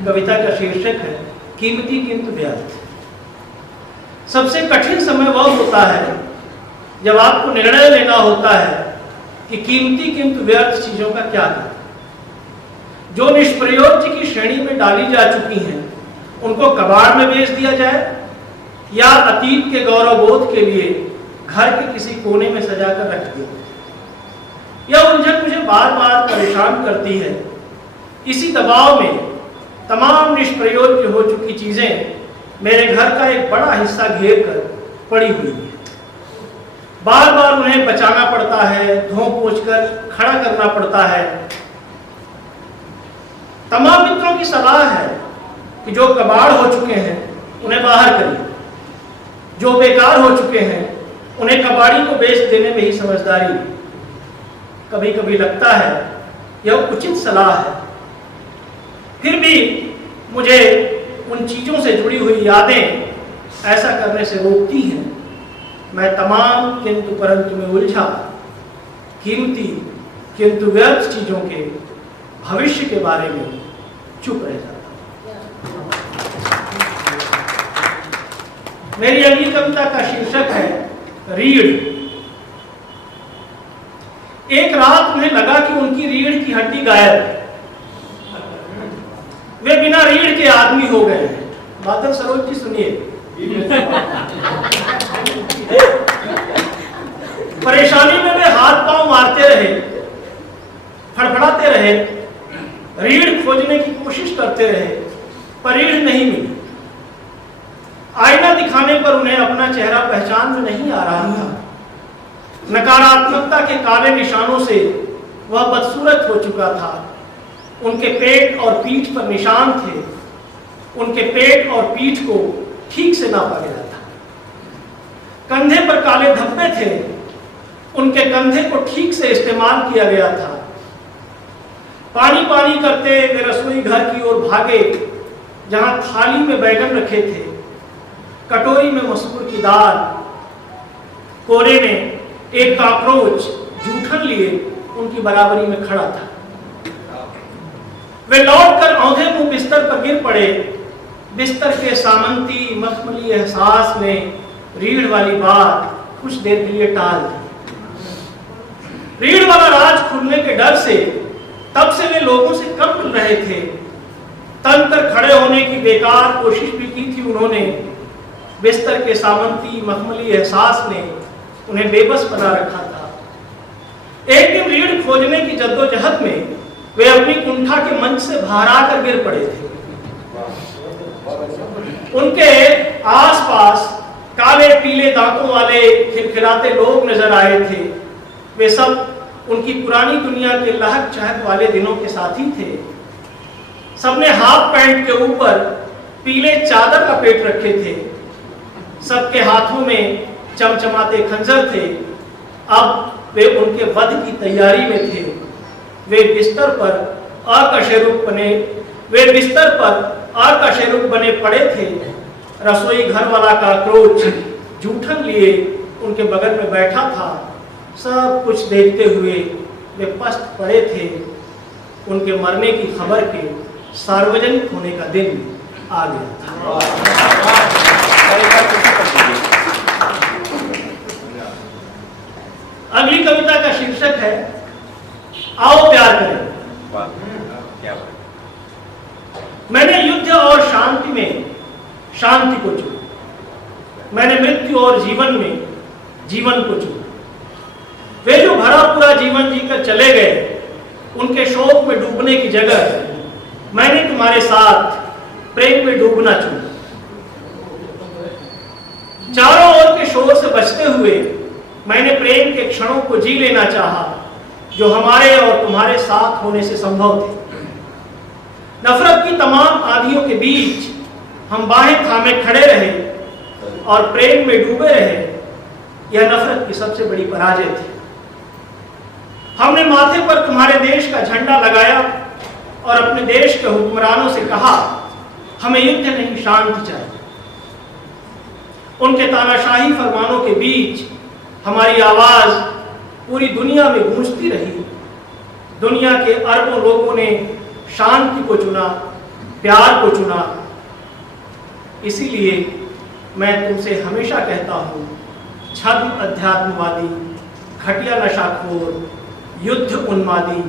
कविता का शीर्षक है कीमती किंतु व्यर्थ। सबसे कठिन समय वह होता है जब आपको निर्णय लेना होता है कि कीमती किंतु व्यर्थ चीजों का क्या करें। जो निष्प्रयोज्य की श्रेणी में डाली जा चुकी हैं उनको कबाड़ में बेच दिया जाए या अतीत के गौरवबोध के लिए घर के किसी कोने में सजाकर रख दिया जाए। यह उलझन मुझे बार बार परेशान करती है। इसी दबाव में तमाम निष्प्रयोज्य हो चुकी चीजें मेरे घर का एक बड़ा हिस्सा घेर कर पड़ी हुई है। बार बार उन्हें बचाना पड़ता है, धो पोंछ कर खड़ा करना पड़ता है। तमाम मित्रों की सलाह है कि जो कबाड़ हो चुके हैं उन्हें बाहर करिए, जो बेकार हो चुके हैं उन्हें कबाड़ी को बेच देने में ही समझदारी। कभी कभी लगता है यह उचित सलाह है, फिर भी मुझे उन चीजों से जुड़ी हुई यादें ऐसा करने से रोकती हैं। मैं तमाम किंतु परंतु में उलझा कीमती किंतु व्यर्थ चीजों के भविष्य के बारे में चुप रह जाता हूं। मेरी अगली कविता का शीर्षक है रीढ़। एक रात उन्हें लगा कि उनकी रीढ़ की हड्डी गायब है। वे बिना रीढ़ के आदमी हो गए हैं। बादल सरोज जी सुनिए। परेशानी में वे हाथ पांव मारते रहे, फड़फड़ाते रहे, रीढ़ खोजने की कोशिश करते रहे, पर रीढ़ नहीं मिली। आईना दिखाने पर उन्हें अपना चेहरा पहचान में नहीं आ रहा था। नकारात्मकता के काले निशानों से वह बदसूरत हो चुका था। उनके पेट और पीठ पर निशान थे। उनके पेट और पीठ को ठीक से नापा गया था। कंधे पर काले धब्बे थे। उनके कंधे को ठीक से इस्तेमाल किया गया था। पानी पानी करते वे रसोई घर की ओर भागे, जहां थाली में बैगन रखे थे, कटोरी में मसूर की दाल, कोने में एक कॉकरोच जूठन लिए उनकी बराबरी में खड़ा था। वे लौटकर औंधे मुंह बिस्तर पर गिर पड़े। बिस्तर के सामंती मखमली एहसास ने रीढ़ वाली बात कुछ देर के लिए टाल दी। रीढ़ वाला राज खुलने के डर से तब से वे लोगों से कम मिल रहे थे। तन कर खड़े होने की बेकार कोशिश भी की थी उन्होंने। बिस्तर के सामंती मखमली एहसास ने उन्हें बेबस बना रखा था। एक दिन रीढ़ खोजने की जद्दोजहद में वे अपनी कुंठा के मंच से बाहर आकर गिर पड़े थे। उनके आसपास काले पीले दांतों वाले खिलखिलाते लोग नजर आए थे। वे सब उनकी पुरानी दुनिया के लहक चहक वाले दिनों के साथी थे। सबने हाफ पैंट के ऊपर पीले चादर लपेट रखे थे। सबके हाथों में चमचमाते खंजर थे। अब वे उनके वध की तैयारी में थे। वे बिस्तर पर अकशेरुक बने पड़े थे। रसोई घर वाला कॉकरोच जूठन लिए उनके बगल में बैठा था। सब कुछ देखते हुए वे पस्त पड़े थे। उनके मरने की खबर के सार्वजनिक होने का दिन आ गया था। अगली कविता का शीर्षक है आओ प्यार करें। मैंने युद्ध और शांति में शांति को चुना। मैंने मृत्यु और जीवन में जीवन को चुना। वे जो भरा पूरा जीवन जीकर चले गए, उनके शोक में डूबने की जगह मैंने तुम्हारे साथ प्रेम में डूबना चुना। चारों ओर के शोर से बचते हुए मैंने प्रेम के क्षणों को जी लेना चाहा, जो हमारे और तुम्हारे साथ होने से संभव थे। नफरत की तमाम आंधियों के बीच हम बाहें थामे खड़े रहे और प्रेम में डूबे रहे। यह नफरत की सबसे बड़ी पराजय थी। हमने माथे पर तुम्हारे देश का झंडा लगाया और अपने देश के हुक्मरानों से कहा, हमें युद्ध नहीं शांति चाहिए। उनके तानाशाही फरमानों के बीच हमारी आवाज पूरी दुनिया में गूंजती रही। दुनिया के अरबों लोगों ने शांति को चुना, प्यार को चुना। इसीलिए मैं तुमसे हमेशा कहता हूँ, छद्म अध्यात्मवादी, घटिया नशाखोर, युद्ध उन्मादी,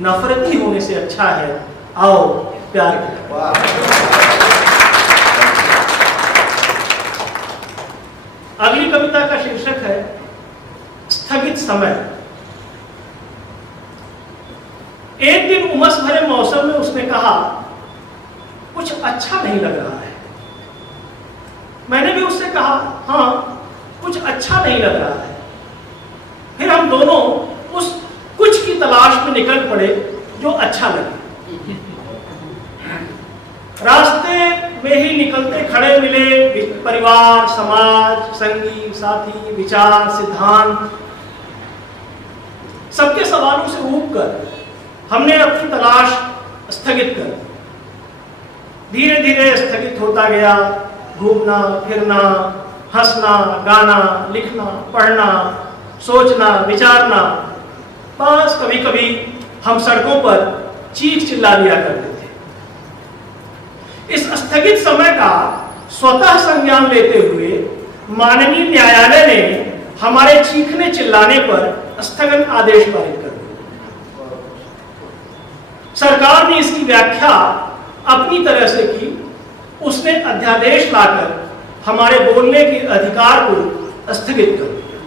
नफरती होने से अच्छा है आओ प्यार करें। अगली कविता का शीर्षक है स्थगित समय। एक दिन उमस भरे मौसम में उसने कहा, कुछ अच्छा नहीं लग रहा है। मैंने भी उससे कहा, हाँ कुछ अच्छा नहीं लग रहा है। फिर हम दोनों उस कुछ की तलाश में निकल पड़े जो अच्छा लगे। रास्ते में ही निकलते खड़े मिले परिवार, समाज, संगी, साथी, विचार, सिद्धांत। सबके सवालों से ऊब कर हमने अपनी तलाश स्थगित कर दी। धीरे धीरे स्थगित होता गया। घूमना फिरना, हंसना, गाना, लिखना, पढ़ना, सोचना, विचारना। बस कभी कभी हम सड़कों पर चीख चिल्ला दिया करते थे। इस स्थगित समय का स्वतः संज्ञान लेते हुए माननीय न्यायालय ने हमारे चीखने चिल्लाने पर स्थगन आदेश पारित कर दिया। सरकार ने इसकी व्याख्या अपनी तरह से की। उसने अध्यादेश लाकर हमारे बोलने के अधिकार को स्थगित कर दिया।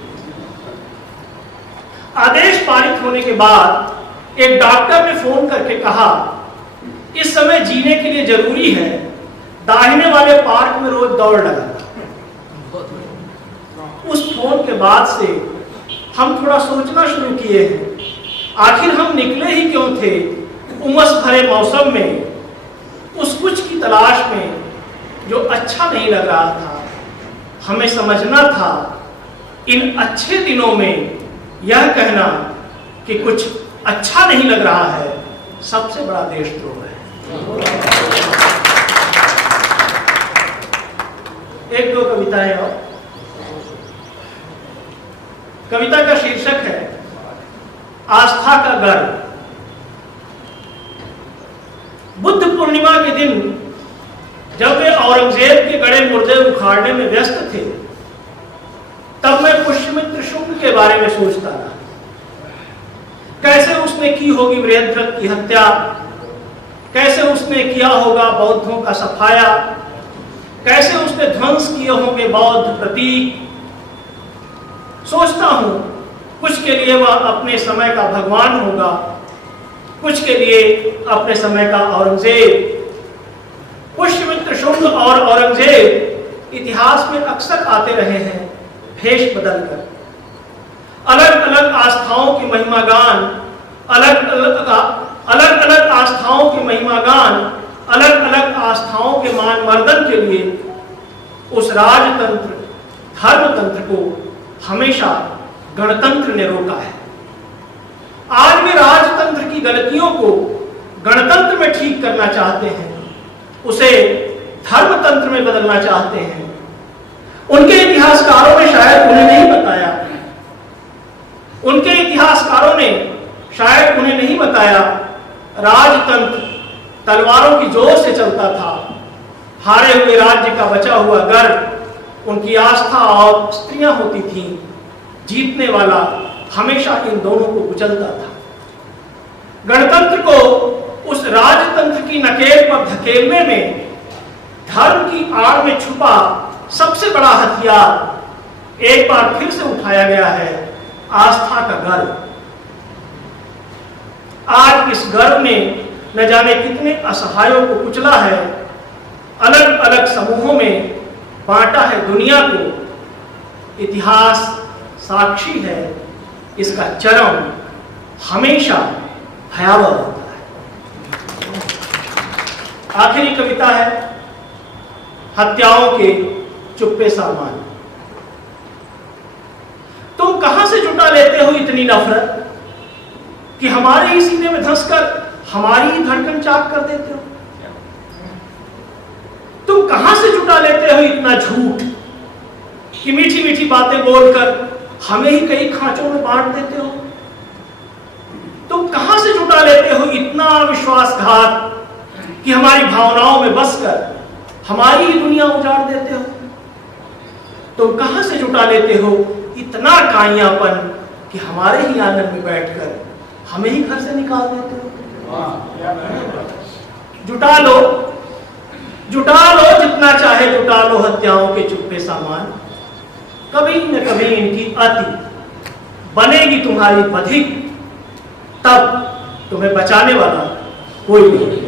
आदेश पारित होने के बाद एक डॉक्टर ने फोन करके कहा, इस समय जीने के लिए जरूरी है दाहिने वाले पार्क में रोज दौड़ लगाना। उस फोन के बाद से हम थोड़ा सोचना शुरू किए हैं, आखिर हम निकले ही क्यों थे उमस भरे मौसम में, उस कुछ की तलाश में जो अच्छा नहीं लग रहा था। हमें समझना था इन अच्छे दिनों में यह कहना कि कुछ अच्छा नहीं लग रहा है सबसे बड़ा देशद्रोह है। एक दो कविताएं और। कविता का शीर्षक है आस्था का गर्व। बुद्ध पूर्णिमा के दिन जब वे औरंगजेब के गड़े मुर्दे उखाड़ने में व्यस्त थे, तब मैं पुष्यमित्र शुंग के बारे में सोचता रहा। कैसे उसने की होगी बृहद्रथ की हत्या, कैसे उसने किया होगा बौद्धों का सफाया, कैसे उसने ध्वंस किए होंगे बौद्ध प्रतीक। सोचता हूं कुछ के लिए वह अपने समय का भगवान होगा, कुछ के लिए अपने समय का औरंगजेब। पुष्यमित्र शुंग और औरंगजेब इतिहास में अक्सर आते रहे हैं भेष बदलकर। अलग अलग आस्थाओं की महिमा गान, अलग अलग आस्थाओं की महिमा गान, अलग अलग आस्थाओं के मान मर्दन के लिए उस राजतंत्र धर्मतंत्र को हमेशा गणतंत्र ने रोका है। आज वे राजतंत्र की गलतियों को गणतंत्र में ठीक करना चाहते हैं, उसे धर्मतंत्र में बदलना चाहते हैं। उनके इतिहासकारों ने शायद उन्हें नहीं बताया, उनके इतिहासकारों ने शायद उन्हें नहीं बताया, राजतंत्र तलवारों की जोर से चलता था। हारे हुए राज्य का बचा हुआ गर्व उनकी आस्था और स्त्रियां होती थीं। जीतने वाला हमेशा इन दोनों को कुचलता था। गणतंत्र को उस राजतंत्र की नकेल पर धकेलने में धर्म की आड़ में छुपा सबसे बड़ा हथियार एक बार फिर से उठाया गया है, आस्था का गर्व। आज इस गर्व ने न जाने कितने असहायों को कुचला है, अलग अलग समूहों में बांटा है दुनिया को। इतिहास साक्षी है, इसका चरम हमेशा भयावह होता है। आखिरी कविता है हत्याओं के चुप्पे सामान। तुम कहां से जुटा लेते हो इतनी नफरत कि हमारे ही सीने में धंसकर हमारी ही धड़कन चाक कर देते हो? तुम कहां से जुटा लेते हो इतना झूठ कि मीठी मीठी बातें बोलकर हमें ही कई खांचों में बांट देते हो? तुम कहां से जुटा लेते हो इतना विश्वासघात कि हमारी भावनाओं में बसकर हमारी ही दुनिया उजाड़ देते हो? तुम कहां से जुटा लेते हो इतना काइयापन कि हमारे ही आंगन में बैठकर हमें ही घर से निकाल देते हो? जुटा लो जितना चाहे जुटा लो हत्याओं के चुप्पे सामान। कभी न कभी इनकी अति बनेगी तुम्हारी बधिक, तब तुम्हें बचाने वाला कोई नहीं।